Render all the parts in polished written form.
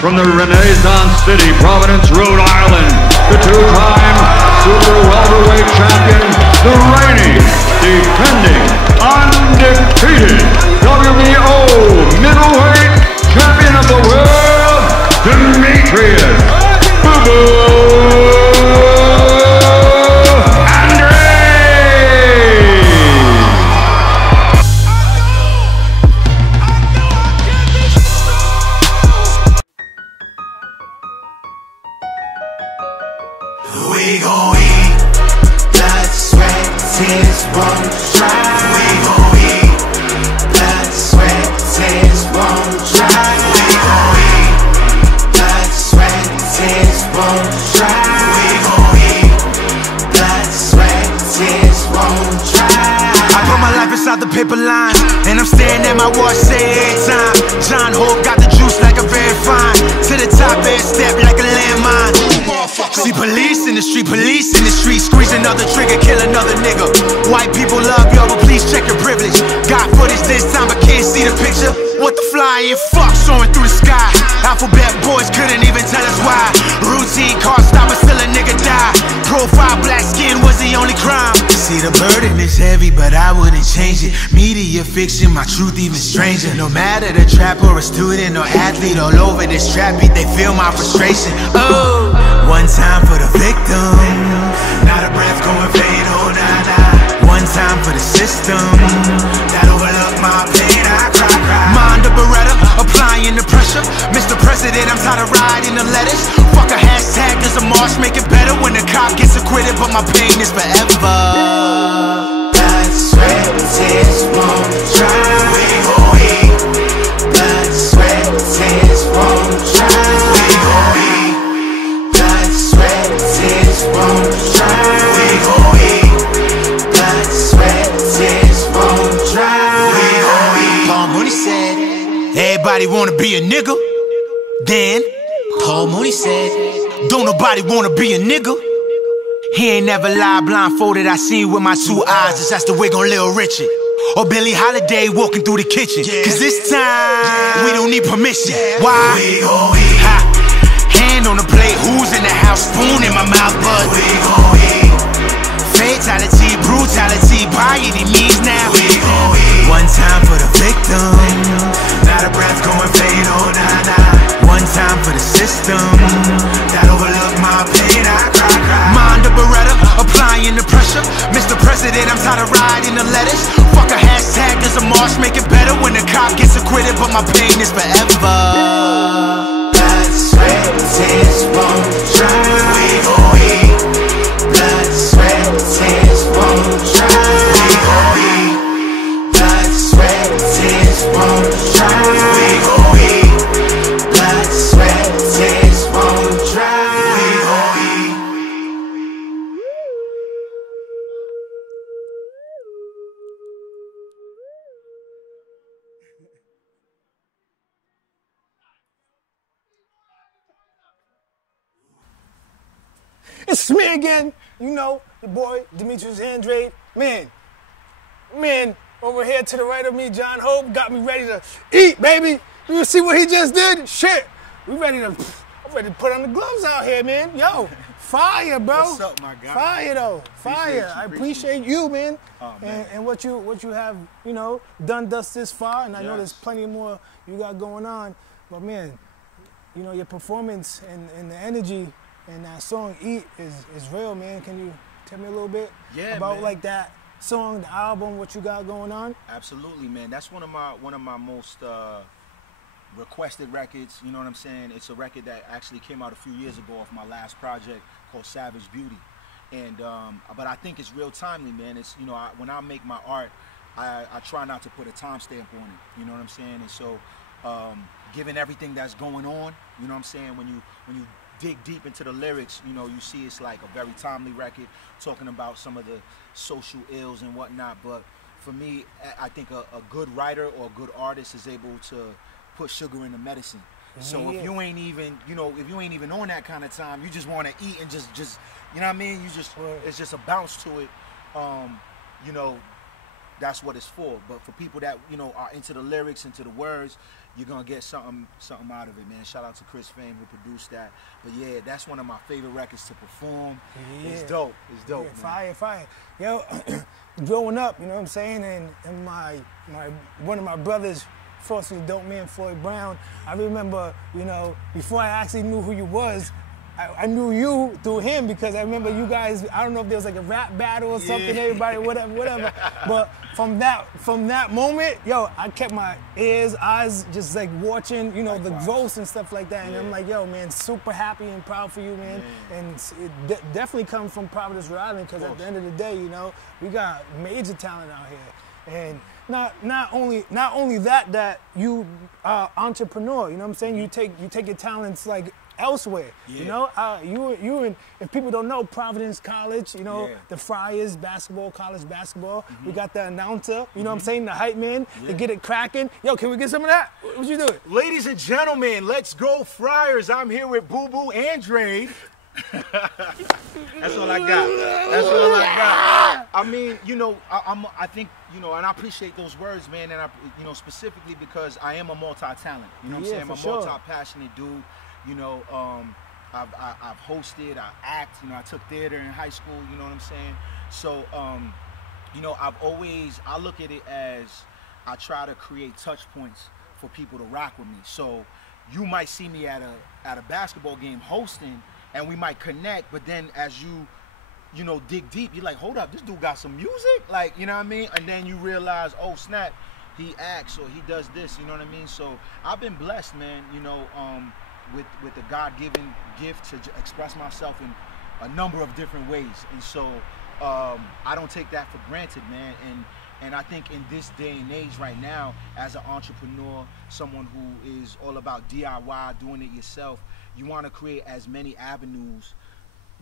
from the Renaissance City, Providence, Rhode Island, the two-time super welterweight champion, the reigning, defending, undefeated WBO middleweight champion of the world, Demetrius We gon' eat blood, sweat, tears, won't dry. We gon' eat blood, sweat, tears, won't dry. We gon' eat blood, sweat, tears, won't dry. We gon' eat blood, sweat, tears, won't dry. I put my life inside the paper line, and I'm staring at my watch, say every time. Jon Hope got the juice like a very fine. To the top, air step like a landmine. See police in the street, squeeze another trigger, kill another nigga. White people love y'all, but please check your privilege. Got footage this time, but can't see the picture. What the flying fuck soaring through the sky? Alphabet boys couldn't even tell us why. Routine car stop, but still a nigga die. Profile black skin was the only crime. See the burden is heavy, but I wouldn't change it. Media fiction, my truth even stranger. No matter the trap or a student or athlete, all over this trap beat, they feel my frustration. Oh, one time for the victim, not a breath going fatal, nah, nah. One time for the system, that overlook my pain, I cry, cry. Mind a Beretta, applying the pressure. Mr. President, I'm tired of writing the letters. Fuck a hashtag, there's a march, make it better when the cop gets acquitted, but my pain is forever. Blood, sweat, tears won't dry. We gon' eat blood, sweat, tears won't dry. We gon' eat blood, sweat, tears won't dry. We gon' eat blood, sweat, tears won't dry. We gon' eat. Paul Mooney said, everybody wanna be a nigga. Then Paul Mooney said, don't nobody wanna be a nigga. He ain't never lied blindfolded, I seen with my two eyes. Just ask the wig on Lil Richard or Billie Holiday walking through the kitchen. Cause this time, we don't need permission. Why? We gon' eat. Ha. Hand on the plate, who's in the house? Spoon in my mouth, but we gon' eat. Fatality, brutality, by any means now. We gon' eat. One time for the victim, not a breath going fatal, nah, nah. One time for the system, that overlook my pain, I cry, cry. Mind a Beretta, applying the pressure. Mr. President, I'm tired of writing the letters. Fuck a hashtag, there's a march, make it better when the cop gets acquitted, but my pain is forever. Blood, sweat, tears won't dry. We gon' eat blood, sweat, tears won't dry. We gon' eat blood, sweat, tears won't dry. We gon' eat blood, sweat, tears won't dry. We gon' eat. It's me again, you know, your boy, Demetrius Andrade. Man, over here to the right of me, Jon Hope, got me ready to eat, baby. You see what he just did? Shit, I'm ready to put on the gloves out here, man. Yo, fire, bro. What's up, my guy? Fire, though, fire. I appreciate you, man. Oh, man. And what you have, you know, done thus this far, and I know there's plenty more you got going on. But, man, you know, your performance and the energy and that song "Eat" is real, man. Can you tell me a little bit about man. like that song, the album, what you got going on? Absolutely, man. That's one of my most requested records. You know what I'm saying? It's a record that actually came out a few years ago off my last project called Savage Beauty, and but I think it's real timely, man. It's, you know, when I make my art, I try not to put a timestamp on it. You know what I'm saying? And so, given everything that's going on, you know what I'm saying, when you dig deep into the lyrics, you know, you see it's like a very timely record talking about some of the social ills and whatnot. But for me, I think a good writer or a good artist is able to put sugar in the medicine. So if you ain't even, you know, if you ain't even on that kind of time, you just want to eat and just, you know what I mean? You just, it's just a bounce to it. You know, that's what it's for. But for people that, you know, are into the lyrics, into the words, you're gonna get something out of it, man. Shout out to Chris Fame who produced that. But yeah, that's one of my favorite records to perform. Yeah. It's dope. It's dope, Yeah, man. fire. Yo, growing up, you know what I'm saying, and my one of my brothers, fortunately, dope man Floyd Brown. I remember, you know, before I actually knew who you was, I knew you through him because I remember you guys. I don't know if there was like a rap battle or something. Yeah. Everybody, whatever. But from that moment, yo, I kept my eyes just like watching, you know, the growth and stuff like that. And I'm like, yo, man, super happy and proud for you, man. And it definitely comes from Providence, Rhode Island, because at the end of the day, you know, we got major talent out here. And not only that you are entrepreneur. You know what I'm saying? You take your talents like elsewhere. You know, you and if people don't know, Providence College, you know, the Friars basketball, college basketball. We got the announcer, you know what I'm saying, the hype man to get it cracking. Yo, can we get some of that? What you doing? Ladies and gentlemen, let's go Friars. I'm here with Boo Boo Andrade. That's all I got. I mean, you know, I think, you know, and I appreciate those words, man, and you know, specifically because I am a multi-talent. You know what I'm saying? I'm a multi-passionate dude. You know, I've hosted, I act, you know, I took theater in high school, you know what I'm saying? So, you know, I look at it as I try to create touch points for people to rock with me. So you might see me at a basketball game hosting and we might connect, but then as you know, dig deep, you're like, hold up, this dude got some music? Like, you know what I mean? And then you realize, oh snap, he acts or he does this, you know what I mean? So I've been blessed, man, you know, with the God-given gift to express myself in a number of different ways. And so I don't take that for granted, man. And I think in this day and age right now, as an entrepreneur, someone who is all about DIY, doing it yourself, you want to create as many avenues,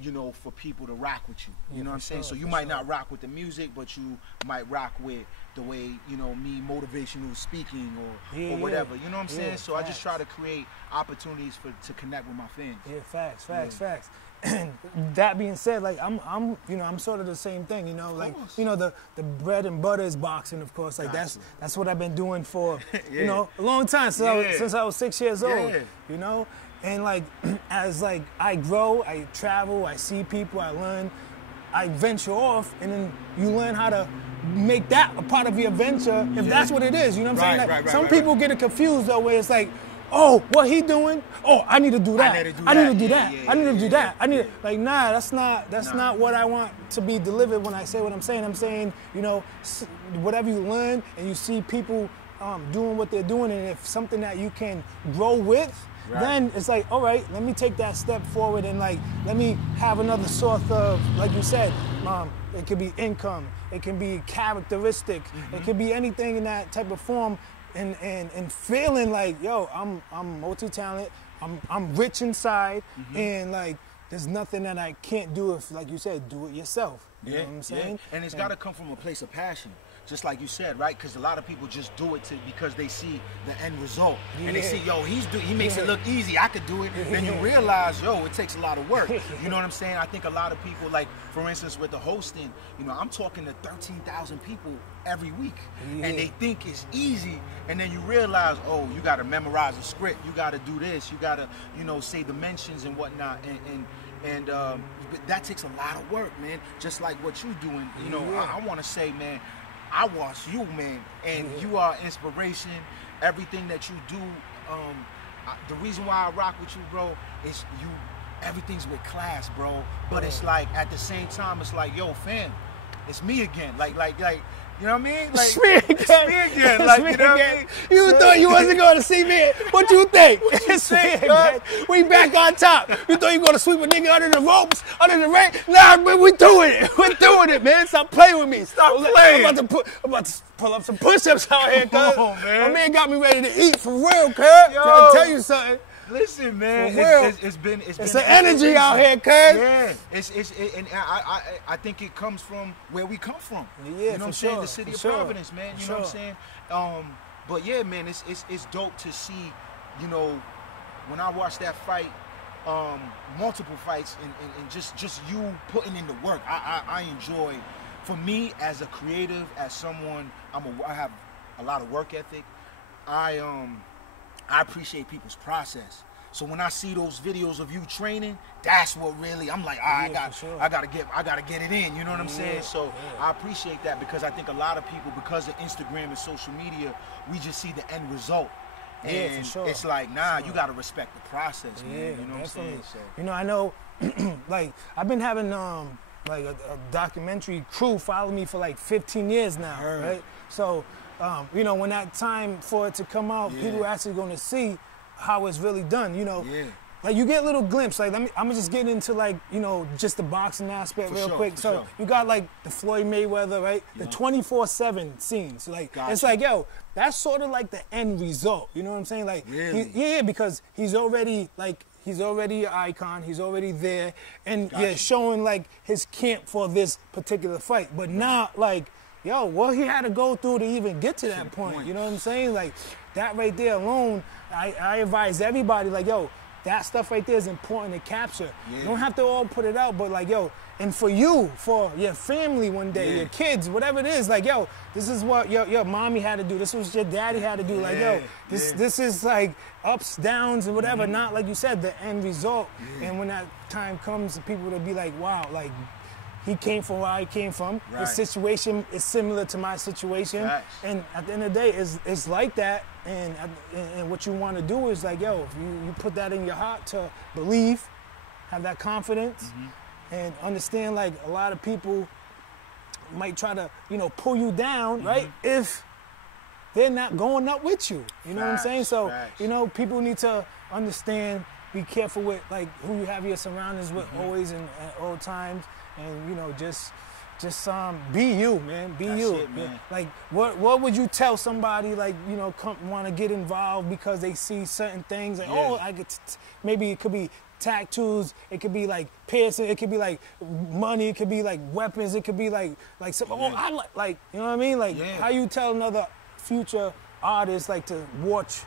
you know, for people to rock with you. You know what I'm saying? So you might not rock with the music, but you might rock with the way, you know, me motivational speaking or whatever. You know what I'm saying? So I just try to create opportunities to connect with my fans. Yeah, facts. And that being said, like I'm you know, I'm sort of the same thing, you know, like, you know, the bread and butter is boxing, of course. Like that's what I've been doing for, you know, a long time, since I was 6 years old, you know? And like, as like I grow, I travel, I see people, I learn, I venture off, and then you learn how to make that a part of your venture, if that's what it is, you know what I'm saying? Like, some people get it confused though, where it's like, oh, what he doing? Oh, I need to do that. I need to do that. I need to do that. I need to, like, nah, that's not what I want to be delivered when I say what I'm saying. I'm saying, you know, whatever you learn and you see people doing what they're doing, and if something that you can grow with, then it's like, all right, let me take that step forward and like, let me have another source of, like you said, it could be income, it can be characteristic, it could be anything in that type of form, and feeling like, yo, I'm multi-talented, I'm rich inside, and like, there's nothing that I can't do if, like you said, do it yourself. You know what I'm saying? And it's got to come from a place of passion. Just like you said, right? Because a lot of people just do it because they see the end result. And they see, yo, he makes it look easy. I could do it. Then you realize, yo, it takes a lot of work. You know what I'm saying? I think a lot of people, like, for instance, with the hosting, you know, I'm talking to 13,000 people every week. And they think it's easy. And then you realize, oh, you got to memorize a script. You got to do this. You got to, you know, say the mentions and whatnot. And that takes a lot of work, man. Just like what you're doing. You know, I want to say, man, I watch you, man, and you are inspiration. Everything that you do, the reason why I rock with you, bro, is everything's with class, bro. But it's like, at the same time, it's like, yo, fam, it's me again. Like, you know what I mean? Like, it's me again. Like, you know what I mean? You thought you wasn't going to see me. What you think? It's me again. We back on top. You thought you were going to sweep a nigga under the ropes, under the ring? Nah, man, we doing it. We're doing it, man. Stop playing with me. Stop playing. I'm about to pull up some push-ups out here, cuz. Come on, man. My man got me ready to eat for real, cuz. I'll tell you something. Listen, man, it's been an energy out here, cuz. Yeah, and I think it comes from where we come from. Yeah, you know what I'm saying? The city of Providence, man. You know what I'm saying? But yeah, man, it's dope to see. You know, when I watch that fight, multiple fights, and just you putting in the work. I enjoy. For me, as a creative, as someone, I have a lot of work ethic. I appreciate people's process. So when I see those videos of you training, that's what really I'm like, I gotta get it in. You know what I'm saying? So I appreciate that, because I think a lot of people, because of Instagram and social media, we just see the end result. And it's like, nah, you gotta respect the process, man. You know what I'm saying? So, you know, I know, like I've been having like a documentary crew follow me for like 15 years now, right? So, you know, when that time for it to come out, people are actually gonna see how it's really done, you know. Like you get little glimpse. Like I'm just getting into like, you know, just the boxing aspect real quick. So you got like the Floyd Mayweather, right? The 24/7 scenes. Like it's like, yo, that's sort of like the end result. You know what I'm saying? Like because he's already an icon. He's already there, and showing like his camp for this particular fight. But now, like, yo, what he had to go through to even get to that point. You know what I'm saying? Like that right there alone. I advise everybody, like, yo, that stuff right there is important to capture. You don't have to all put it out, but like, yo, and for you, for your family one day, your kids, whatever it is, like, yo, this is what your mommy had to do. This was your daddy had to do. Like, yo, this is like ups, downs, and whatever. Not like you said, the end result. And when that time comes, people will be like, wow, like, he came from where I came from. His situation is similar to my situation. And at the end of the day, it's like that. And what you want to do is like, yo, if you put that in your heart to believe, have that confidence, and understand like a lot of people might try to, you know, pull you down, right? If they're not going up with you. You know what I'm saying? So, you know, people need to understand, be careful with like who you have your surroundings with always and at all times. And, you know, just be you, man. Be you. It, man. Like, what would you tell somebody, like, you know, want to get involved because they see certain things? Like, oh, I get maybe it could be tattoos, it could be like piercing, it could be like money, it could be like weapons, it could be like some. Oh, I like, you know what I mean? Like, how you tell another future artist like to watch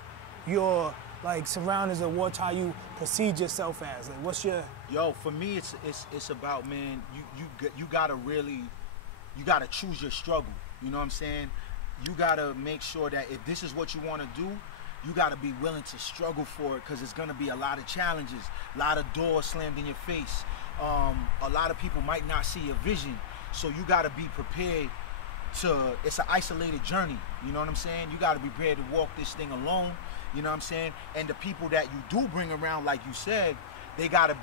your like surroundings or watch how you perceive yourself as? Like, what's your... Yo, for me, it's about, man, you gotta really, you gotta choose your struggle. You know what I'm saying? You gotta make sure that if this is what you want to do, you gotta be willing to struggle for it, because it's gonna be a lot of challenges, a lot of doors slammed in your face. A lot of people might not see your vision, so you gotta be prepared to. It's an isolated journey. You know what I'm saying? You gotta be prepared to walk this thing alone. You know what I'm saying? And the people that you do bring around, like you said, they gotta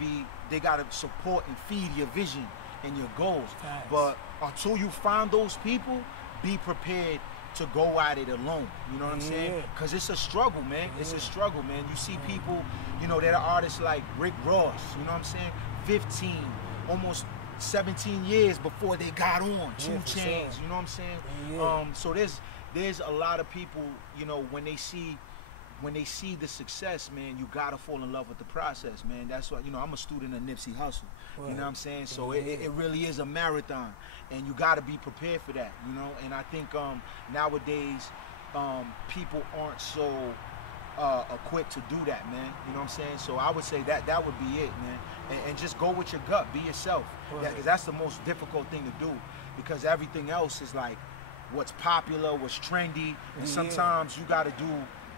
support and feed your vision and your goals. But until you find those people, be prepared to go at it alone. You know what I'm saying? Because it's a struggle, man. It's a struggle, man. You see people, you know, that are artists like Rick Ross, you know what I'm saying? 15, almost 17 years before they got on. 2 Chainz, you know what I'm saying? So there's a lot of people, you know, when they see the success, man, you gotta fall in love with the process, man. That's why, you know, I'm a student of Nipsey Hussle. You know what I'm saying? So it really is a marathon, and you gotta be prepared for that, you know. And I think nowadays people aren't so equipped to do that, man. You know what I'm saying? So I would say that would be it, man. And just go with your gut, be yourself. Because that's the most difficult thing to do, because everything else is like what's popular, what's trendy, and sometimes you gotta do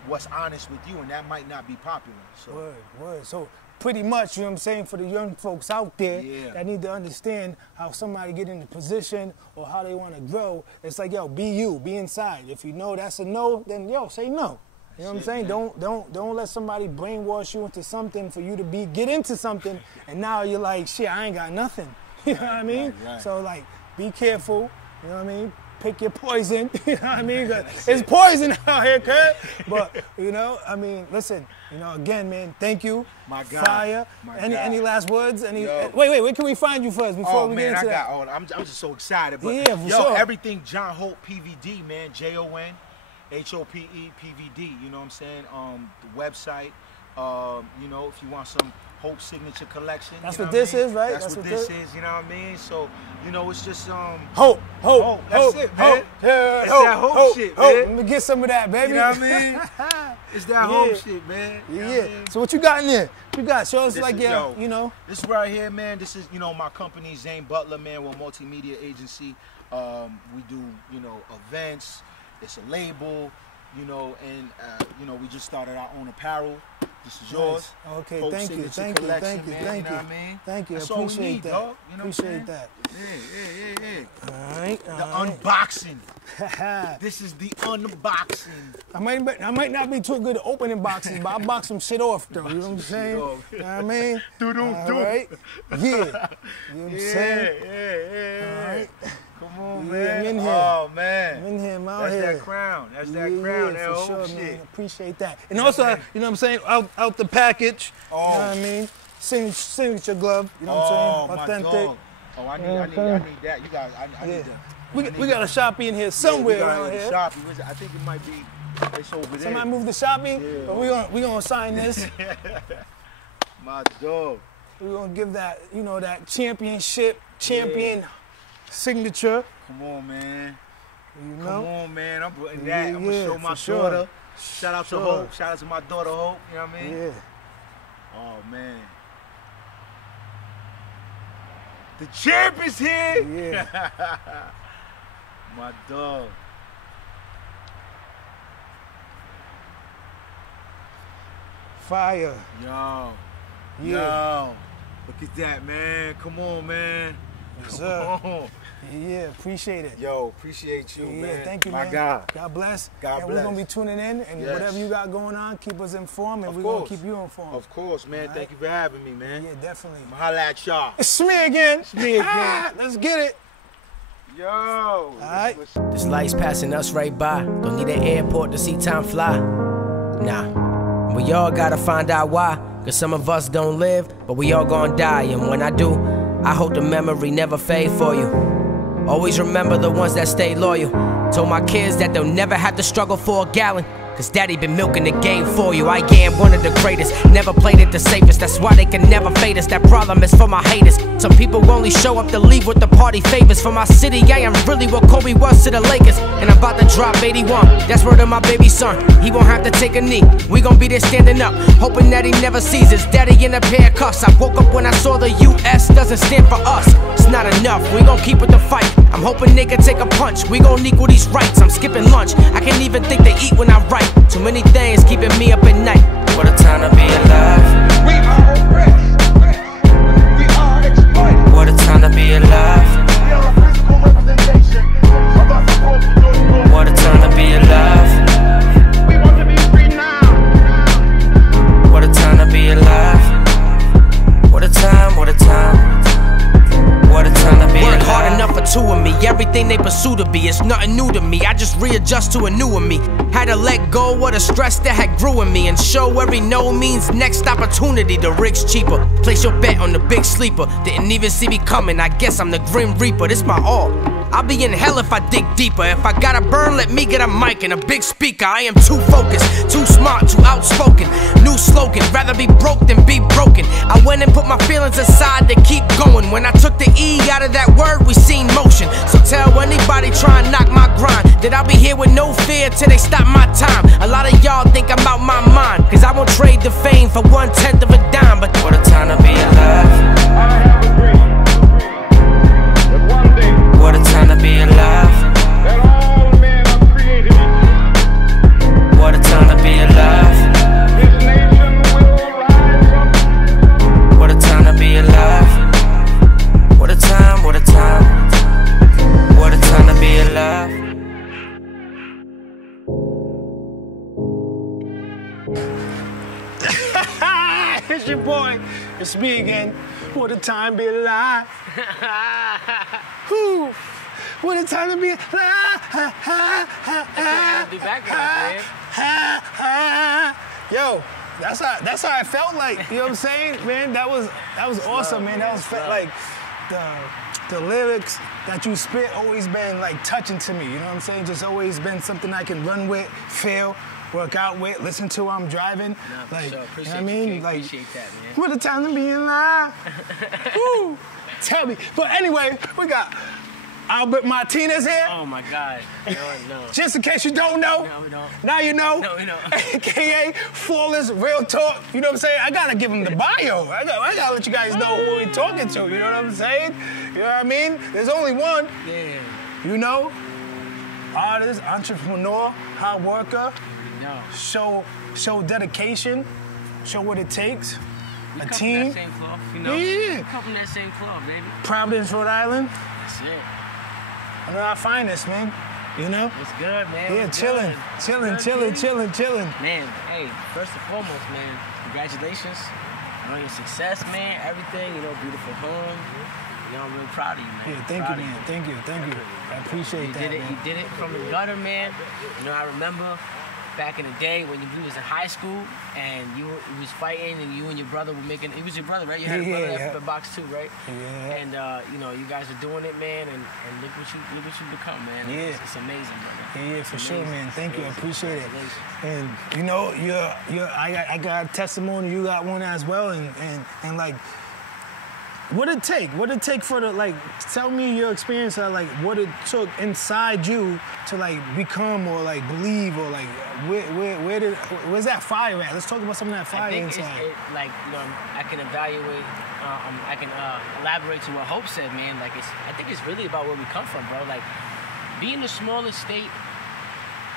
what's honest with you, and that might not be popular. So. Word. So pretty much, you know what I'm saying, for the young folks out there that need to understand how somebody get in the position or how they want to grow, it's like, yo, be you, be inside. If you know that's a no, then yo, say no. You know what I'm saying? Don't let somebody brainwash you into something for you to get into something, and now you're like, shit, I ain't got nothing. You know what I mean? Right. So like, be careful. You know what I mean? Pick your poison, you know what I mean? It's poison out here, Kurt. But, you know, I mean, listen, you know, again, man, thank you. My God. Fire. Any last words? Wait, where can we find you first before we get into that? I'm just so excited. But for sure. Everything Jon Hope PVD, man, JON HOPE PVD, you know what I'm saying? The website, you know, if you want some Hope signature collection. That's what this is, right? That's what this is, you know what I mean? So, you know, it's just Hope. That's it, man. It's that Hope shit, man. Let me get some of that, baby. You know what I mean? It's that Hope shit, man. You know what I mean? So what you got in there? What you got? Show us you know. This right here, man. This is, you know, my company, Zane Butler, man. We're a multimedia agency. We do, you know, events. It's a label. you know, and you know, we just started our own apparel. This is yours. Nice. Okay, Hope thank you, Signature thank you, Collection, thank you, man, thank you. you. Know what I mean? Thank you, That's I all we appreciate need, that. dog. You know Appreciate what I'm that. saying? Yeah. All right, The all right. unboxing. This is the unboxing. I might not be too good at opening boxes, but I box some shit off though. You know what I'm saying? You know what I mean? All right. Yeah. You know what I'm saying? Yeah. All right. Come on, Yeah, man. I'm in here. Oh, man. I'm in here, I'm out That's here. that crown. That's that crown. Yeah, That for old sure, shit. man. Appreciate that. And also, you know what I'm saying? Out the package. Oh. You know what I mean? Signature glove. You know what I'm saying? Authentic. My dog. Oh, I need that. You guys, I need that. We got a Shopee in here somewhere around here. Shopee. I think it might be. It's over there. Somebody move the Shopee. Yeah. But we gonna sign this. My dog. We're gonna give that, you know, that champion signature. Come on, man. You know? Come on, man. I'm putting that. I'm Yeah, gonna show my for sure. daughter. Shout out to Hope. Shout out to my daughter Hope. You know what I mean? Yeah. Oh man. The champ is here. Yeah. My dog. Fire. Yo. Yeah. Yo. Look at that, man. Come on, man. Yes, Come sir. on. Yeah, appreciate it. Yo, appreciate you, Yeah, man. thank you, My man. God. God bless. God and we're gonna be tuning in, and Yes. whatever you got going on, keep us informed, and Of we're gonna course. keep you informed. Of course, man. All Thank right. you for having me, man. Yeah, definitely. I'ma holla at y'all. It's me again. me again. Ah, let's get it. Yo. All right. This life's passing us right by. Don't need an airport to see time fly. Nah, we all gotta find out why. Cause some of us don't live, but we all gonna die. And when I do, I hope the memory never fade for you. Always remember the ones that stay loyal. Told my kids that they'll never have to struggle for a gallon. Cause daddy been milking the game for you. I am one of the greatest, never played it the safest. That's why they can never fade us. That problem is for my haters. Some people only show up to leave with the party favors. For my city, I am really what Kobe was to the Lakers. And I'm about to drop 81, that's word of my baby son. He won't have to take a knee, we gon' be there standing up, hoping that he never sees his daddy in a pair of cuffs. I woke up when I saw the US doesn't stand for us. It's not enough, we gon' keep with the fight. I'm hoping they can take a punch, we gon' equal these rights. I'm skipping lunch, I can't even think to eat when I write. Too many things keeping me up at night. What a time to be alive. We are oppressed. We are exploited. What a time to be alive. We are a physical representation of us supposed to do. What a time to be alive. We want to be free now. What a time to be alive. What a time, what a time. What a time to be alive. Work hard enough for two of me. Everything they pursue to be, it's nothing new to me. I just readjust to a newer me. Had to let go of the stress that had grew in me and show every no means next opportunity. The rig's cheaper. Place your bet on the big sleeper. Didn't even see me coming. I guess I'm the Grim Reaper. This my all. I'll be in hell if I dig deeper. If I gotta burn, let me get a mic and a big speaker. I am too focused, too smart, too outspoken. New slogan, rather be broke than be broken. I went and put my feelings aside to keep going. When I took the E out of that word, we seen motion. So tell anybody try and knock my grind that I'll be here with no fear till they stop my time. A lot of y'all think I'm out my mind, cause I won't trade the fame for 1/10 of a dime. But what a time to be alive. I have a dream that one day What a time to be alive. that all men are created equal. What a time to be alive. This nation will rise up. What a time to be alive. What a time, what a time. What a time to be alive. It's your boy. It's me again. What a time to be alive. Whew. What a time to be alive. Be back again, man. Yo, that's how I felt like. You know what I'm saying, man? That was awesome, man. That was like the lyrics that you spit always been like touching to me. You know what I'm saying? Just always been something I can run with, feel, work out with, listen to while I'm driving. Like, sure. you know Appreciate what I mean? you, Like, appreciate that, man. what a time to be alive. Woo. Tell me. But anyway, we got Albert Martinez here. Oh my God. No. Just in case you don't know. No, we don't. Now you know. No, we don't. AKA Flawless Real Talk. You know what I'm saying? I gotta give him the bio. I gotta let you guys know who we're talking to. You know what I'm saying? You know what I mean? There's only one. Yeah. You know? artist, entrepreneur, hard worker. No. Show dedication. Show what it takes. We A come team. from that same cloth, you know? Yeah. We come from that same cloth, baby. Providence, Rhode Island. That's it. One of our finest, man. You know? What's good, man? Yeah, What's chilling. good? Chilling. Man, hey, first and foremost, man, congratulations on your success, man. Everything, you know, beautiful home. You know, I'm really proud of you, man. Yeah, thank you, man. Thank you. I appreciate that, man. You did it from the gutter, man. You know, I remember back in the day when you was in high school and you was fighting and you and your brother were making. It was your brother, right? You had a brother that the box too, right? Yeah. And you know, you guys are doing it, man. And look what you become, man. Yeah. It's amazing, brother. Yeah, for sure, man. Thank you. I appreciate it. Congratulations. And you know, I got a testimony. You got one as well. And like, what it take for the, like, tell me your experience of like what it took inside you to like become or like believe or like where's that fire at? Let's talk about some of that fire I think inside. like, you know, I can evaluate, I can elaborate to what Hope said, man. Like, I think it's really about where we come from, bro. Like, being the smallest state,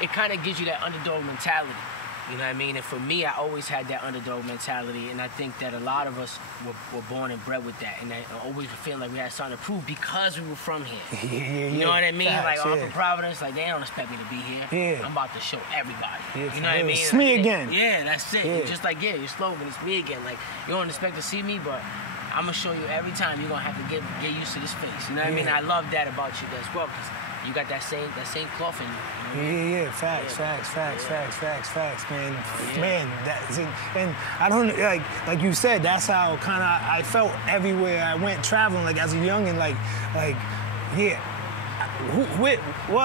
it kind of gives you that underdog mentality. You know what I mean? And for me, I always had that underdog mentality, and I think that a lot of us were born and bred with that, and I always feel like we had something to prove because we were from here. You know what I mean? Facts, like, I'm from Providence, like, they don't expect me to be here. Yeah. I'm about to show everybody. Yeah, you know what I mean? It's me again. Yeah, that's it. Yeah. Just like, yeah, your slogan, it's me again. Like, you don't expect to see me, but I'm going to show you every time. You're going to have to get used to this face. You know what I mean? I love that about you as well, because you got that same cloth in you. Yeah, facts, man. Man, that's it. And I don't like you said. That's how kind of I felt everywhere I went traveling. Like as a youngin, like yeah. What?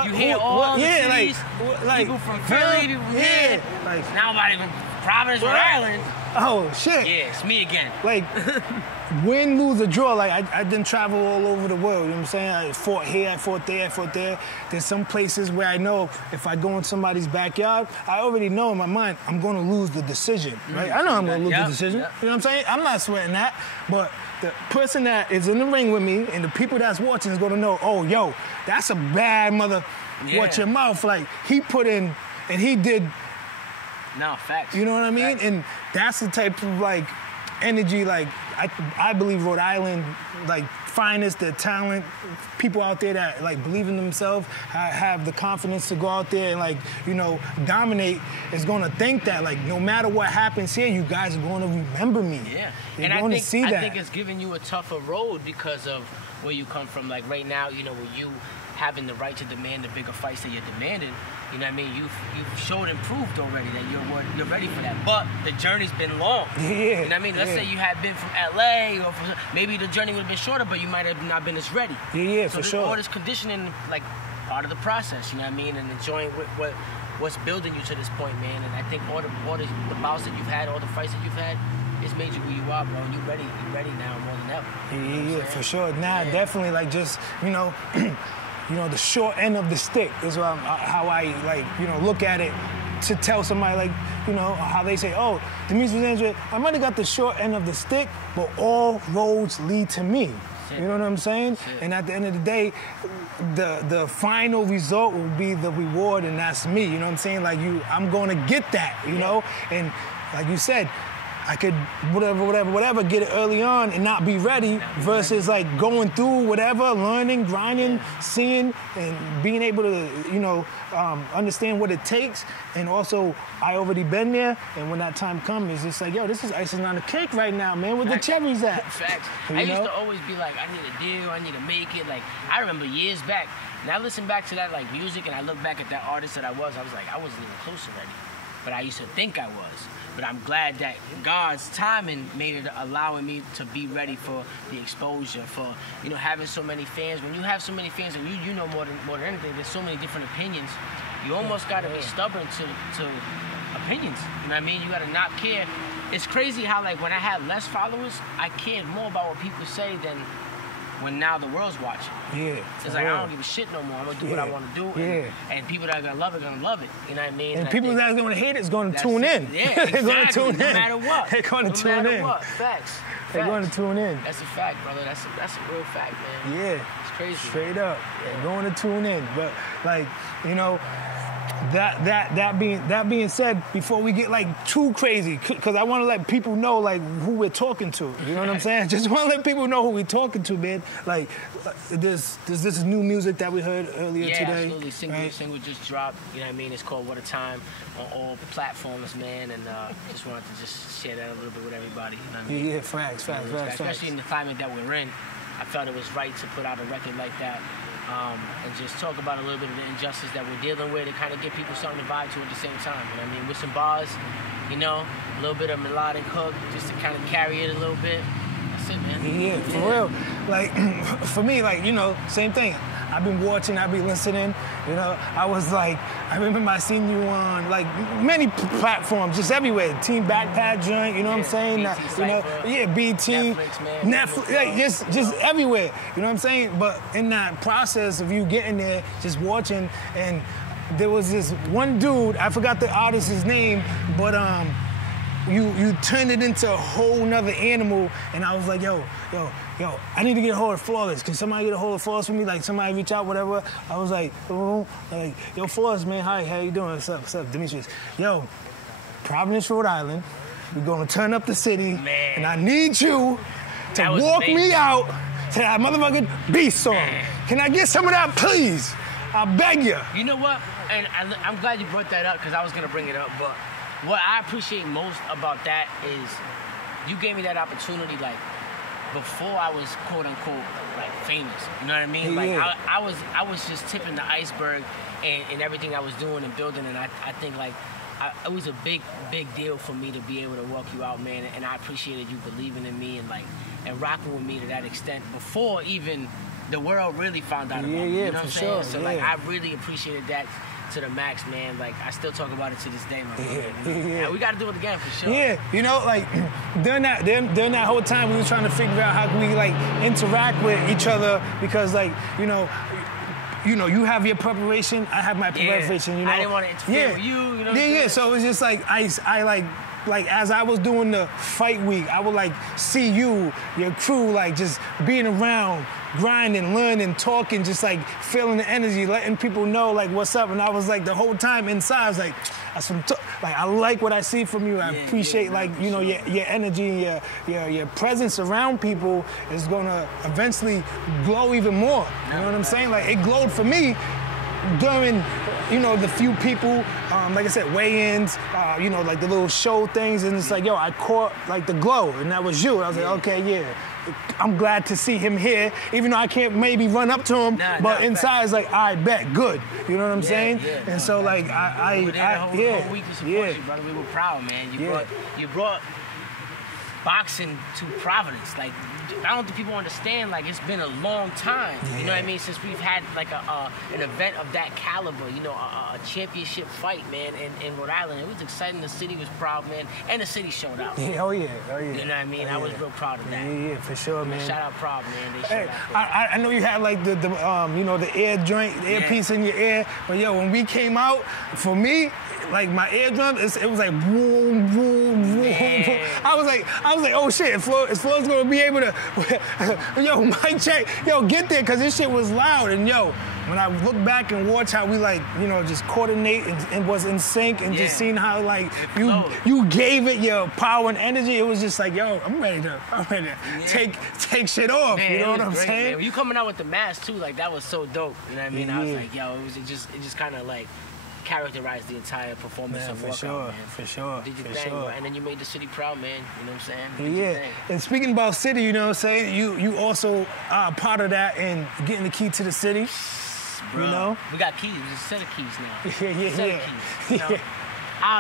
You hear all the cities, like people from Philly, people from here. Like now I'm not even Providence, Rhode Island. Oh shit. Yeah, it's me again. Like win, lose, or draw. Like I didn't travel all over the world. You know what I'm saying? I fought here, I fought there. There's some places where I know if I go in somebody's backyard, I already know in my mind I'm going to lose the decision. Right? I know I'm going to lose the decision. Yep. You know what I'm saying? I'm not sweating that, but the person that is in the ring with me and the people that's watching is going to know, oh, yo, that's a bad mother. Yeah. Watch your mouth. Like, he put in and he did. No, facts. You know what I mean? Facts. And that's the type of, like, energy, like, I believe Rhode Island, like, finest, the talent, people out there that, like, believe in themselves, have the confidence to go out there and, like, you know, dominate, is going to think that, like, no matter what happens here, you guys are going to remember me. Yeah. You're and going I to see that. I think it's giving you a tougher road because of where you come from. Like, right now, you know, where you having the right to demand the bigger fights that you're demanding, you know what I mean? You've showed and proved already that you're ready for that. But the journey's been long. Yeah. You know what I mean? Let's say you had been from LA, or maybe the journey would have been shorter, but you might have not been as ready. Yeah, so for sure. All this conditioning, like, part of the process, you know what I mean? And enjoying what's building you to this point, man. And I think all the bouts that you've had, all the fights that you've had, it's made you who you are, bro. And you're ready now more than ever. Yeah, for sure. Now, definitely, like, just, you know, you know, the short end of the stick is what how I, like, you know, look at it to tell somebody, like, you know, how they say, oh, Demetrius Andrade, I might have got the short end of the stick, but all roads lead to me. You know what I'm saying? And at the end of the day, the final result will be the reward, and that's me. You know what I'm saying? Like, I'm going to get that, you know? And like you said, I could whatever, get it early on and not be ready versus like going through whatever, learning, grinding, seeing, and being able to, you know, understand what it takes. And also, I already been there, and when that time comes, it's just like, yo, this is icing on the cake right now, man. Where the cherries at? Facts. You I used know? to always be like, I need a deal, I need to make it. Like, I remember years back, and I listen back to that, like, music, and I look back at that artist that I was like, I wasn't even close already. But I used to think I was. But I'm glad that God's timing made it allowing me to be ready for the exposure, for, you know, having so many fans. When you have so many fans, and you know more than anything, there's so many different opinions. You almost got to be stubborn to opinions. You know what I mean? You got to not care. It's crazy how, like, when I had less followers, I cared more about what people say than when now the world's watching. Yeah. It's like, I don't give a shit no more. I'm going to do what I want to do. And people that are going to love it, going to love it. You know what I mean? And people that are going to hate it is going to tune in. Yeah, They're going to tune in. No matter what. They're going to tune in. No matter what. Facts. They're going to tune in. That's a fact, brother. That's a real fact, man. Yeah. It's crazy. Straight up. They're going to tune in. But, like, you know, that being said, before we get like too crazy, because I want to let people know like who we're talking to. You know what I'm saying? Just want to let people know who we're talking to, man. Like this new music that we heard earlier today. Yeah, absolutely. Single just dropped. You know what I mean? It's called "What a Time" on all platforms, man. And just wanted to just share that a little bit with everybody. You know what I mean? Yeah, facts. Especially in the climate that we're in, I felt it was right to put out a record like that. And just talk about a little bit of the injustice that we're dealing with and kind of give people something to vibe to at the same time. You know what I mean? With some bars, you know, a little bit of melodic hook just to kind of carry it a little bit. That's it, man. Yeah, for real. Like, for me, like, you know, same thing. I've been watching, I've been listening. You know, I was like, I remember I seen you on like many platforms, just everywhere. Team Backpack joint, you know what I'm saying? BT, Netflix, like just everywhere. You know what I'm saying? But in that process of you getting there, just watching, and there was this one dude, I forgot the artist's name, but you turned it into a whole nother animal, and I was like, yo, I need to get a hold of Flawless. Can somebody get a hold of Flawless for me? Like, somebody reach out, whatever. I was like, yo, Flawless, man, hi, how you doing? What's up, Demetrius? Yo, Providence, Rhode Island. We're gonna turn up the city, man. And I need you to walk me out to that motherfucking Beast song. Man. Can I get some of that, please? I beg you. You know what? And I'm glad you brought that up because I was gonna bring it up, but what I appreciate most about that is you gave me that opportunity, like, before I was quote unquote like famous. You know what I mean? Like I was just tipping the iceberg and everything I was doing and building, and I think like it was a big deal for me to be able to walk you out, man. And I appreciated you believing in me and rocking with me to that extent before even the world really found out about me. You know what I'm saying? So like I really appreciated that to the max, man. Like I still talk about it to this day, my brother. Yeah, we got to do it again for sure. Yeah, you know, like during that whole time we were trying to figure out how can we like interact with each other, because like you know, you have your preparation, I have my preparation. You know, I didn't want to interfere with you. You know. Yeah. So it was just like I like as I was doing the fight week, I would like see you, your crew, like just being around, grinding, learning, talking, just like feeling the energy, letting people know like what's up. And I was like the whole time inside, I was like, I like what I see from you. I appreciate like you know your energy and your presence around people is gonna eventually glow even more. You know what I'm saying? Like it glowed for me during, you know, the few people, like I said, weigh-ins, you know, like the little show things, and it's like, yo, I caught like the glow, and that was you. I was like, okay, I'm glad to see him here, even though I can't maybe run up to him, but inside it's like, I bet, good. You know what I'm saying? And so like, we were there the whole week to support you, brother. We were proud, man. You brought boxing to Providence, like. I don't think people understand, like, it's been a long time, you know what I mean, since we've had, like, an event of that caliber, you know, a championship fight, man, in Rhode Island. It was exciting. The city was proud, man, and the city showed out. Yeah, oh, yeah. You know what I mean? I was real proud of that. Yeah, for sure, man. Shout out Proud, man. They showed out. I know you had, like, the you know, the ear joint, the earpiece in your ear, but, yo, when we came out, for me, like my eardrum, it was like boom, boom, boom, boom. I was like, oh shit, if Flo's gonna be able to, yo, mic check, yo, get there, cause this shit was loud, and yo, when I look back and watch how we like, you know, just coordinate and was in sync, and just seeing how like you gave it your power and energy, it was just like, yo, I'm ready to take shit off. Man, you know what I'm saying? Man. You coming out with the mask too, like that was so dope. You know what I mean? I was like, yo, it just kind of like characterized the entire performance of Walkout, man. For sure. Did your thing, bro. And then you made the city proud, man. You know what I'm saying? And speaking about city, you know what I'm saying? You also are part of that and getting the key to the city. Bro, you know? We got keys. There's a set of keys now. Yeah. Set of keys. You know?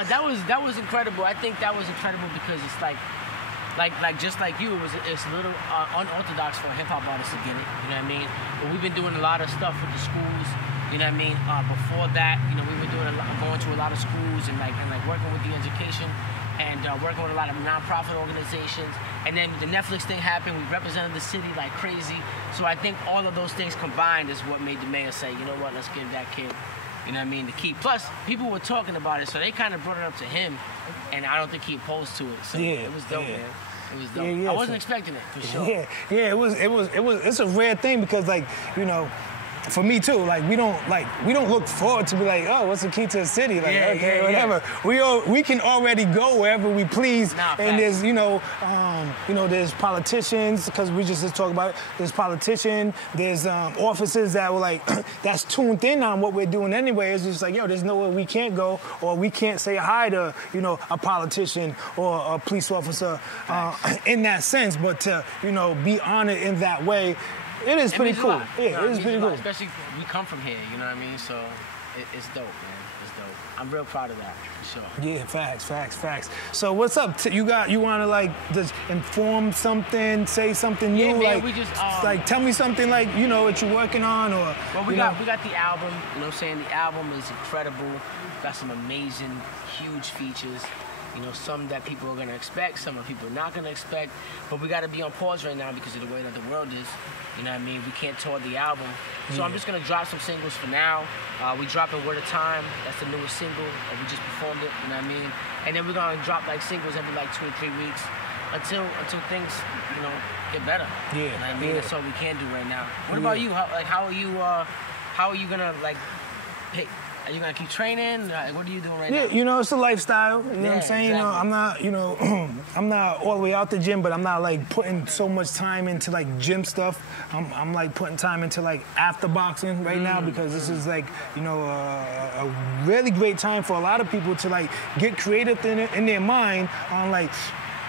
That was incredible. I think that was incredible because it's like just like you, it's a little unorthodox for a hip hop artist to get it. You know what I mean? But we've been doing a lot of stuff with the schools. You know what I mean? Before that, you know, we were going to a lot of schools and like working with the education. and working with a lot of nonprofit organizations. And then the Netflix thing happened. We represented the city like crazy. So I think all of those things combined is what made the mayor say, you know what, let's give that kid, you know what I mean, the key. Plus, people were talking about it, so they kind of brought it up to him, and I don't think he opposed to it. So it was dope, man. It was dope. I wasn't expecting it, for sure. Yeah, it's a rare thing because, like, you know, for me too, like we don't look forward to be like, oh, what's the key to the city? Like, okay, whatever. We can already go wherever we please. And there's, there's politicians, because we just talk about it. There's politicians, there's officers that were like, that's tuned in on what we're doing anyway. It's just like, yo, there's nowhere we can't go, or we can't say hi to, a politician or a police officer in that sense. But to, be honored in that way, it is pretty cool. Yeah, it is pretty cool. Especially we come from here, you know what I mean? So it's dope, man. It's dope. I'm real proud of that, for sure. Yeah, facts. So what's up? You want to like just inform something, say something new? Yeah, man, like, we just like tell me something like what you're working on, or well, we got the album. You know what I'm saying? The album is incredible. Got some amazing, huge features. Some that people are going to expect, some that people are not going to expect. But we got to be on pause right now because of the way that the world is. You know what I mean? We can't tour the album. So I'm just going to drop some singles for now. We dropping Word of Time. That's the newest single. We just performed it. You know what I mean? And then we're going to drop like singles every like 2 or 3 weeks until things, get better. Yeah. You know what I mean? That's all we can do right now. What about you? How are you going to like pick? Are you gonna keep training? What are you doing right now? Yeah, it's a lifestyle. You know what I'm saying? Exactly. I'm not, I'm not all the way out the gym, but I'm not like putting so much time into like gym stuff. I'm like putting time into like after boxing right now, because this is like, a really great time for a lot of people to like get creative in their mind on like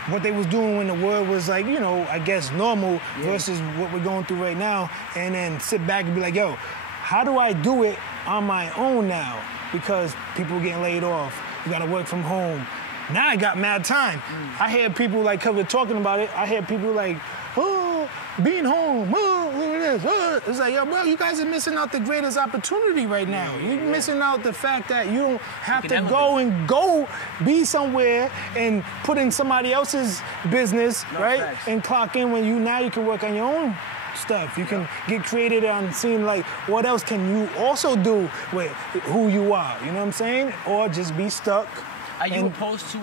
what they was doing when the world was like, I guess normal versus what we're going through right now, and then sit back and be like, yo, how do I do it on my own now? Because people are getting laid off. You gotta work from home. Now I got mad time. I hear people like, cause we're talking about it, I hear people like, oh, being home, oh, look at this. Oh. It's like, yo, bro, you guys are missing out the greatest opportunity right now. You're missing out the fact that you don't have to go be somewhere and put in somebody else's business, right? Facts. And clock in when now you can work on your own stuff. You can get creative on seeing like what else can you also do with who you are. You know what I'm saying? Or just be stuck. Are you opposed to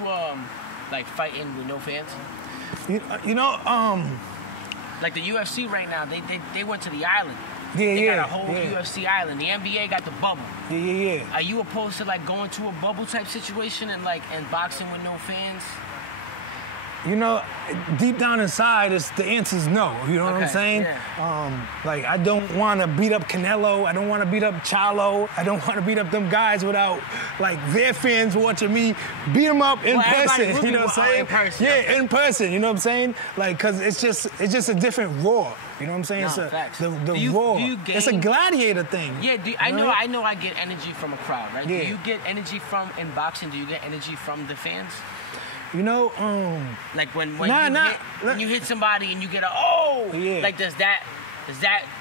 like fighting with no fans? Like the UFC right now, they went to the island. They got a whole UFC island. The NBA got the bubble. Yeah. Are you opposed to like going to a bubble type situation and boxing with no fans? Deep down inside, the answer's no. You know what I'm saying? Yeah. Like, I don't want to beat up Canelo. I don't want to beat up Chalo. I don't want to beat up them guys without, like, their fans watching me beat them up in person. You know what I'm saying? In person. Yeah, in person. You know what I'm saying? Like, because it's just a different roar. You know what I'm saying? No, it's the roar. It's a gladiator thing. Yeah, I know I get energy from a crowd, right? Yeah. Do you get energy in boxing? Do you get energy from the fans? Like when you hit somebody and you get like does that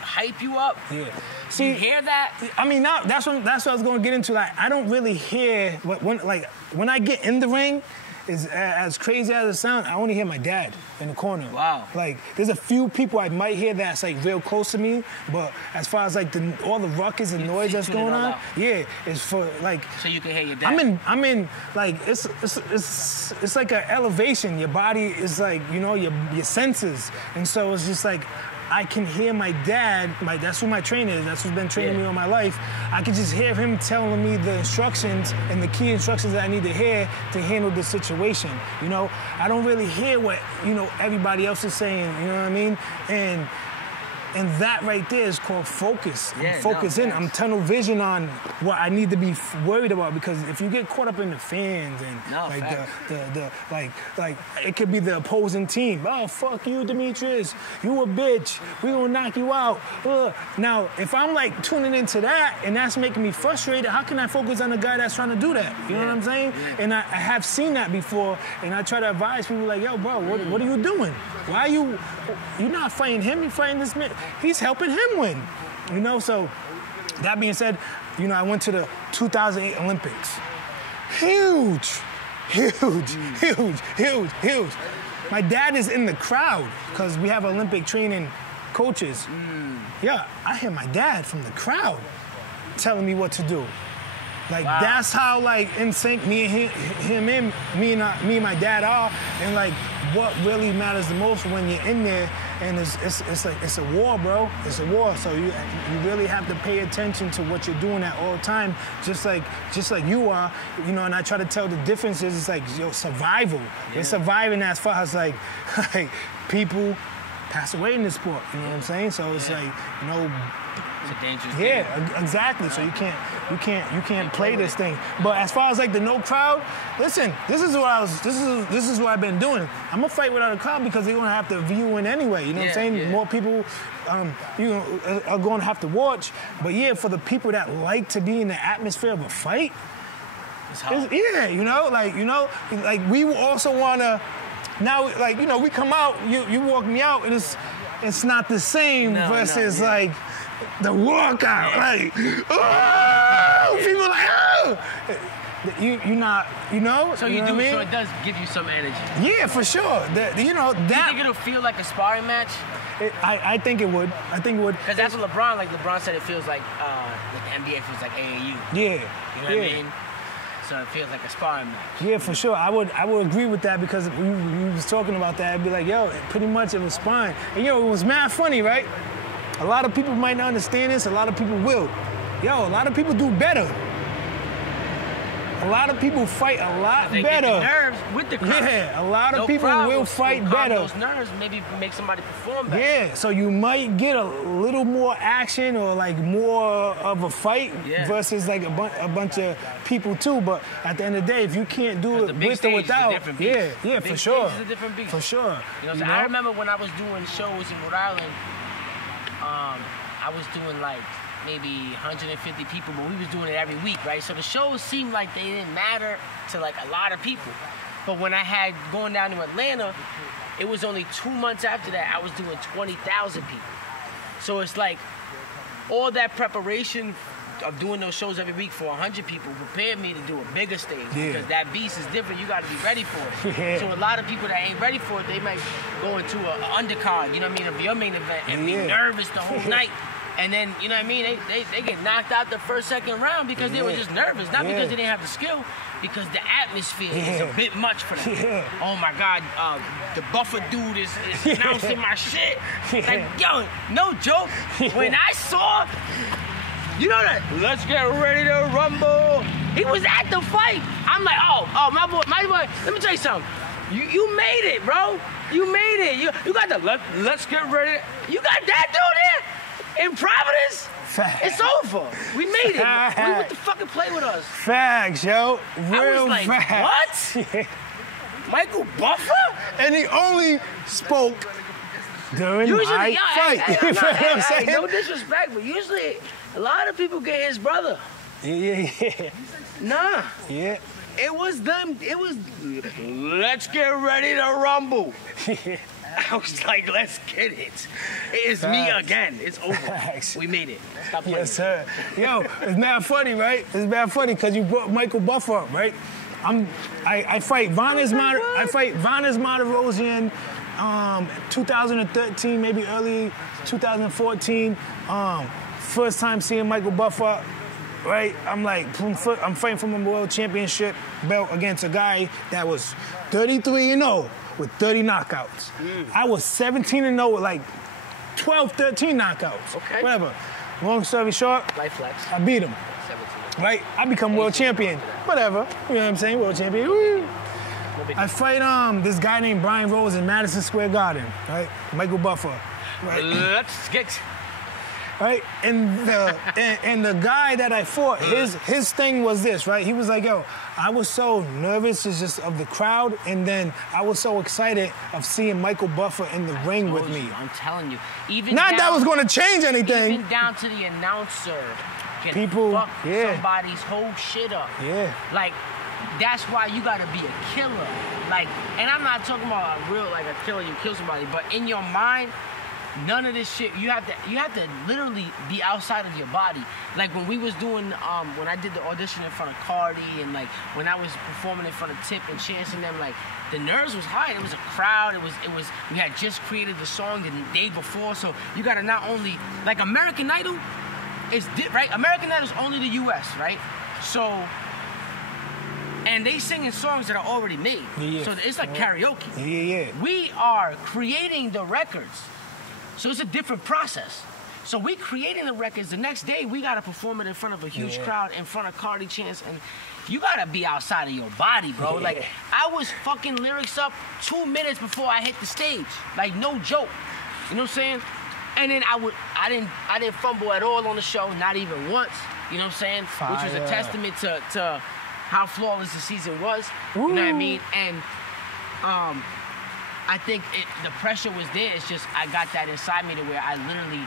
hype you up? Yeah. See, you hear that? I mean, that's what I was going to get into. Like, I don't really hear when I get in the ring. Is as crazy as it sounds, I only hear my dad in the corner. Wow. Like, there's a few people I might hear that's like real close to me, but as far as like all the ruckus and noise that's going on, it's for like. So you can hear your dad. I'm in like it's like an elevation. Your body is like your senses, and so it's just like. I can hear my dad, that's who my trainer is, that's who's been training me all my life. I can just hear him telling me the instructions and the key instructions that I need to hear to handle the situation. I don't really hear what, everybody else is saying, you know what I mean? And that right there is called focus. I'm focused in. I'm tunnel vision on what I need to be worried about, because if you get caught up in the fans and like it could be the opposing team. Oh, fuck you, Demetrius. You a bitch. We gonna knock you out. Now, if I'm like tuning into that and that's making me frustrated, how can I focus on the guy that's trying to do that? You know what I'm saying? Yeah. And I have seen that before, and I try to advise people like, yo, bro, what are you doing? Why you're not fighting him, you're fighting this man. He's helping him win, So that being said, I went to the 2008 Olympics. Huge. My dad is in the crowd because we have Olympic training coaches. Yeah, I hear my dad from the crowd telling me what to do. Like that's how like in sync me and my dad are, and like what really matters the most when you're in there, and it's like it's a war, bro. It's a war. So you really have to pay attention to what you're doing at all time, just like you are, you know. And I try to tell the differences. It's like survival. Yeah. We're surviving as far as like people pass away in this sport. You know what I'm saying? So it's like, you know. It's a dangerous game. Yeah, exactly. So you can't play this thing. But as far as like the no crowd, listen, this is what I've been doing. I'm gonna fight without a crowd because they're gonna have to view in anyway. You know what I'm saying? Yeah. More people, are gonna have to watch. But yeah, for the people that like to be in the atmosphere of a fight, yeah, like we also wanna. Now, like, you know, we come out, you walk me out, and it's not the same versus like the walkout. Like, oh, people are like, oh. You're not, you know? So you know do, what I mean? so it does give you some energy. Yeah, for sure. You know, that. Do you think it'll feel like a sparring match? I think it would. Because that's what LeBron said it feels like the NBA feels like AAU. Yeah. You know what I mean? So it feels like a sparring match. Yeah, for sure. I would agree with that because we was talking about that. I'd be like, yo, pretty much it was sparring. And yo, it was mad funny, right? A lot of people might not understand this. A lot of people will. Yo, a lot of people do better. A lot of people fight a lot they better. Get the nerves with the crowd. Yeah, a lot of people will fight better. Those nerves maybe make somebody perform better. Yeah, so you might get a little more action or like more of a fight versus like a bunch of people too. But at the end of the day, if you can't do it with or without, yeah, for sure. It's a different beast. For sure. You know, I remember when I was doing shows in Rhode Island, I was doing like maybe 150 people, but we was doing it every week, right? So the shows seemed like they didn't matter to like a lot of people. But when I had going down to Atlanta, it was only 2 months after that, I was doing 20,000 people. So it's like all that preparation of doing those shows every week for 100 people prepared me to do a bigger stage because that beast is different. You got to be ready for it. So a lot of people that ain't ready for it, they might go into an undercard, you know what I mean, of your main event and be nervous the whole night. And then, you know what I mean, they get knocked out the first, second round because they were just nervous. Not because they didn't have the skill, because the atmosphere is a bit much for them. Oh my God, the buffer dude is announcing my shit. Like, yo, no joke. When I saw, you know that, let's get ready to rumble. He was at the fight. I'm like, oh, my boy, let me tell you something. You made it, bro. You made it. You got the let's get ready. You got that dude there? In Providence, it's over. We made it. We went to fucking play with us. Facts, yo. Real I was like, facts. what? Michael Buffer? And he only spoke during my fight. Hey, You know what I'm saying? no disrespect, but usually a lot of people get his brother. Yeah. Nah. Yeah. It was them. It was, let's get ready to rumble. I was like, let's get it. It's me again. It's over. Facts. We made it. Stop playing. Yes, sir. Yo, it's mad funny, right? It's mad funny because you brought Michael Buffer up, right? I fight Vanes Martirosyan 2013, maybe early 2014. First time seeing Michael Buffer, right? I'm fighting for my world championship belt against a guy that was 33-0. with 30 knockouts. I was 17-0 with like 12, 13 knockouts. Okay. Whatever. Long story short, Life flex. I beat him. 17. Right? I become world champion. Whatever. You know what I'm saying? World champion. Woo. I fight this guy named Brian Rose in Madison Square Garden. Right? Michael Buffer. Right? Let's get... Right? And the guy that I fought, his thing was this, right? He was like, yo, I was so nervous just of the crowd, and then I was so excited of seeing Michael Buffer in the ring with me. I'm telling you. Even Not down, that was going to change anything. Even down to the announcer can People, fuck somebody's whole shit up. Yeah. Like, that's why you gotta be a killer. Like, and I'm not talking about a real, like a killer, you kill somebody, but in your mind, none of this shit. You have to literally be outside of your body. Like when we was doing, when I did the audition in front of Cardi, and like when I was performing in front of Tip and Chance and them, like the nerves was high. It was a crowd. It was. We had just created the song the day before, so you gotta not only like American Idol is right. American Idol is only the U.S. right, so. And they singing songs that are already made. Yeah. So it's like karaoke. Yeah. We are creating the records. So it's a different process. So we creating the records. The next day, we got to perform it in front of a huge crowd, in front of Cardi, Chance. And you got to be outside of your body, bro. Yeah. Like, I was fucking lyrics up 2 minutes before I hit the stage. Like, no joke. You know what I'm saying? And then I didn't fumble at all on the show, not even once. You know what I'm saying? Fire. Which was a testament to how flawless the season was. You know what I mean? And I think the pressure was there. It's just I got that inside me to where I literally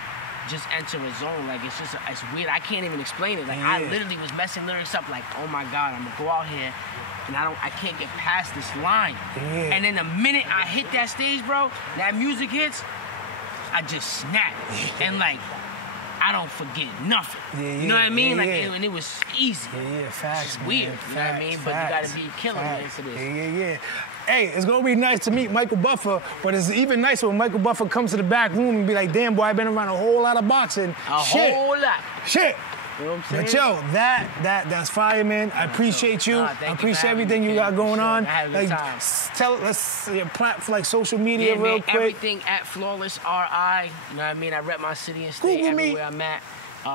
just enter a zone. Like it's weird. I can't even explain it. Like I literally was messing lyrics up. Like, oh my God, I'm gonna go out here and I can't get past this line. Yeah. And then the minute I hit that stage, bro, that music hits, I just snap. And like, I don't forget nothing. You know what I mean? And it was easy. Yeah, facts. It's weird. You know what I mean? But you gotta be killing it for this. Yeah. Hey, it's gonna be nice to meet Michael Buffer, but it's even nicer when Michael Buffer comes to the back room and be like, damn boy, I've been around a whole lot of boxing. Whole lot. Shit. You know what I'm saying? But yo, that's fire, man. I appreciate you. I appreciate everything you got going on. Like, let's your platform, like social media, real quick. Everything at Flawless RI. You know what I mean? I rep my city and state everywhere I'm at.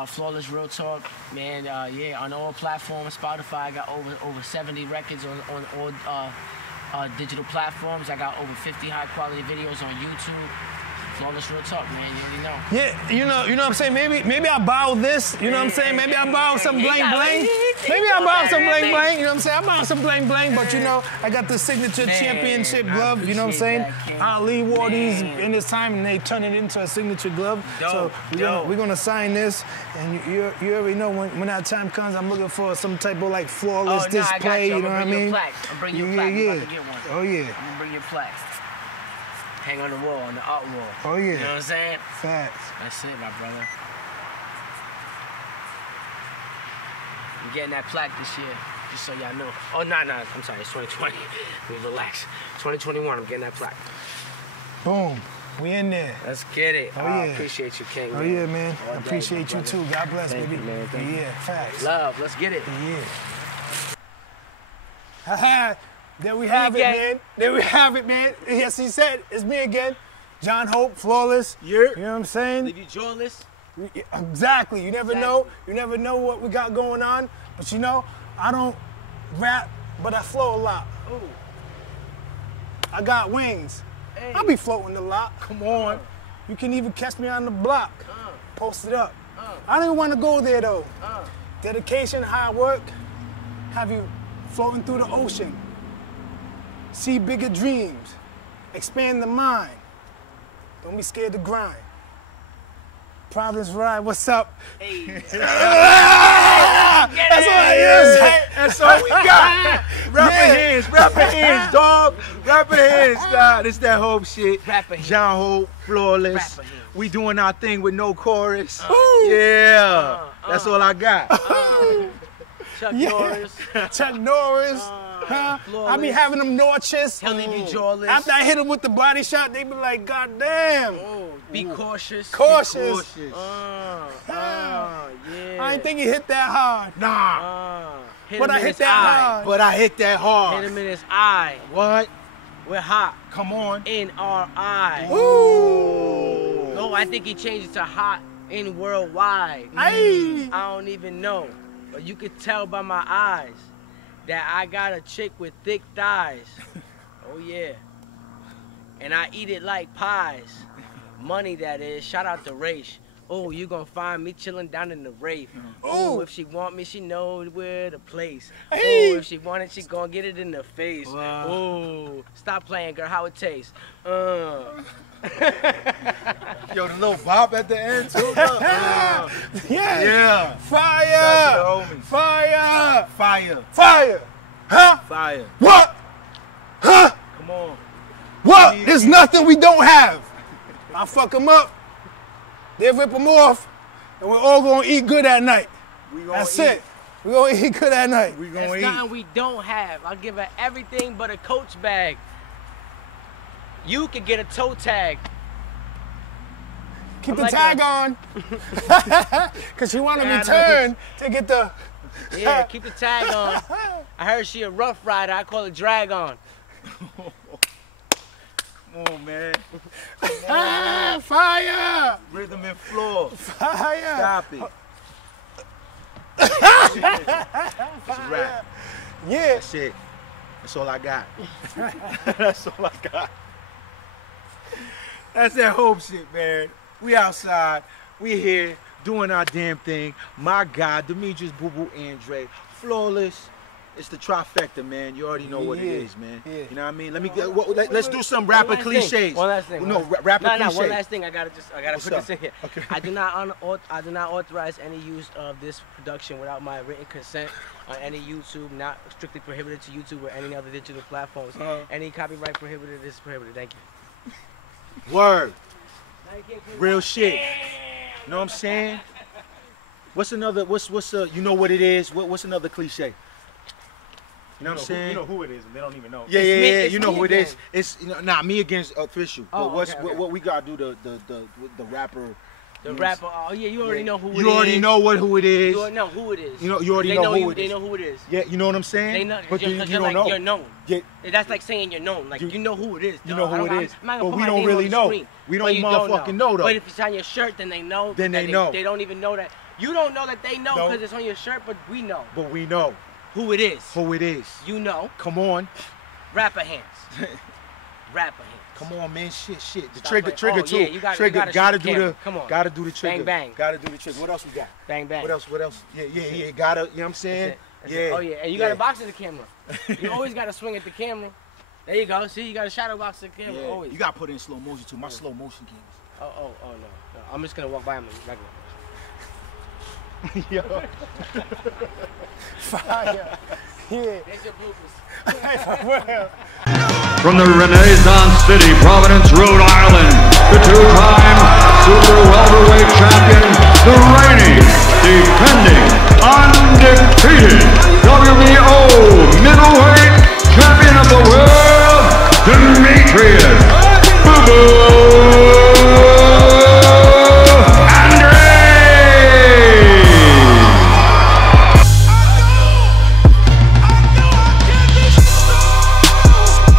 Flawless Real Talk, man. On all platforms. Spotify, I got over 70 records on all digital platforms. I got over 50 high quality videos on YouTube. Flawless Real Talk, man. You already know. Yeah, you know what I'm saying? Maybe I'll borrow this, you know what I'm saying? Maybe I'll borrow some bling bling. Maybe I'll borrow some bling bling, you know what I'm saying? I'll borrow some bling bling, but you know, I got the signature championship glove, you know what I'm saying? Ali wore these in his time and they turned it into a signature glove. So we're gonna sign this, and you already know when that time comes, I'm looking for some type of like flawless display, you know what I mean? I'll bring you a plaque. I'm about to get one. Oh yeah. I'm gonna bring you a plaque. Hang on the wall, on the art wall. Oh yeah. You know what I'm saying? Facts. That's it, my brother. I'm getting that plaque this year, just so y'all know. Oh, nah, I'm sorry, it's 2020. We relax. 2021, I'm getting that plaque. Boom. We in there. Let's get it. Oh, yeah. I appreciate you, King. Oh, yeah, man. I appreciate you, too. God bless, Thank baby. you, man. Thank you. Yeah, facts. Love, let's get it. Yeah. Haha. There we have it, man. There we have it, man. Yes, he said, it's me again. Jon Hope, Flawless. You know what I'm saying? Leave you jawless. Exactly. You never know. You never know what we got going on. But you know, I don't rap, but I flow a lot. Ooh. I got wings. Hey. I be floating a lot. Come on. You can even catch me on the block. Post it up. I don't even want to go there, though. Dedication, hard work, have you floating through the ocean. See bigger dreams. Expand the mind. Don't be scared to grind. Providence Ride, what's up? Hey. That's all it is. That's all we got. Rapper hands, dog. Rapper hands, nah. This that Hope shit. Rapper hands. Jon Hope, Flawless. Rapper hands. We doing our thing with no chorus. Yeah. That's all I got. Chuck Norris. Chuck Norris. I be having them Norches. He'll leave you jawless. After I hit them with the body shot, they be like, God damn. Be cautious. Cautious. Yeah. I ain't think he hit that hard. Nah. But I hit that hard. Hit him in his eye. What? We're hot. Come on. In our eye. Ooh. No, I think he changed it to hot in worldwide. Aye. I don't even know. But you could tell by my eyes that I got a chick with thick thighs. Oh yeah. And I eat it like pies. Money, that is. Shout out to Raish. Oh, you gonna find me chilling down in the Wraith. Oh, if she want me, she know where the place. Hey. Oh, if she want it, she gonna get it in the face. Wow. Oh, stop playing, girl. How it tastes? Yo, the little bop at the end too. Yeah. Fire. Fire. Fire. Fire. Huh? Fire. What? Huh? Come on. What? There's nothing we don't have. I fuck them up. They'll rip them off, and we're all gonna eat good at night. That's it. We're gonna eat good at night. We gonna That's eat. nothing we don't have. I'll give her everything but a Coach bag. You could get a toe tag. Keep the like tag on. Cause she wanna return to get the... Yeah, keep the tag on. I heard she a rough rider. I call it drag on. Come on, man. Fire! Rhythm and floor. Fire! Stop it. It's a wrap. Yeah. That's it. That's all I got. That's all I got. That's that Hope shit, man. We outside. We here doing our damn thing. My God, Demetrius, Boo Boo, Andrade, flawless. It's the trifecta, man. You already know what it is, man. Yeah. You know what I mean? Let's do some rapper cliches. One last thing. No, rapper cliches. One last thing. I gotta What's put up? this in here. Okay. I do not authorize any use of this production without my written consent on any YouTube. Not strictly prohibited to YouTube or any other digital platforms. Any copyright prohibited is prohibited. Thank you. Word. Real shit. You know what I'm saying? What's another? What's a? You know what it is? What's another cliche? You know what I'm saying? You know who it is, and they don't even know. Yeah. It's You know me who it again. is. It's me against official. Oh, But what's okay. what we gotta do the rapper. The rapper. Oh yeah, you already know who it is. You already know who it is. You already know who it is. You already They know who it They is. know who it is. Yeah, you know what I'm saying? They know, but you're, you you're don't like, know. You're known. Yeah. That's like saying you're known. Like you know who it is. You dog. know who it I'm is. not gonna But put we my don't name really on the know. screen. We But don't you motherfucking know though. But if it's on your shirt, then they know. Then that they know. They don't even know that. You don't know that they know No. because it's on your shirt, but we know But we know who it is. who it is. You know. Come on. Rapper hands. Rapper hands. Come on, man. Shit. The Stop trigger playing. too. Yeah, you gotta trigger. shoot Gotta the do camera. the. Come on. Gotta do the trigger. Bang, bang. Gotta do the trigger. What else we got? Bang bang. What else? Yeah. Gotta. You know what I'm saying? That's it. Oh yeah, and you gotta box at the camera. Yeah. You always gotta swing at the camera. There you go. See, you gotta shadow box at the camera. Yeah. Always. You gotta put it in slow motion too. My slow motion games. Oh no. I'm just gonna walk by him regular. Yo. Fire. Yeah. There's your bloopers. From the Renaissance City, Providence, Rhode Island, the two-time super welterweight champion, the reigning, defending, undefeated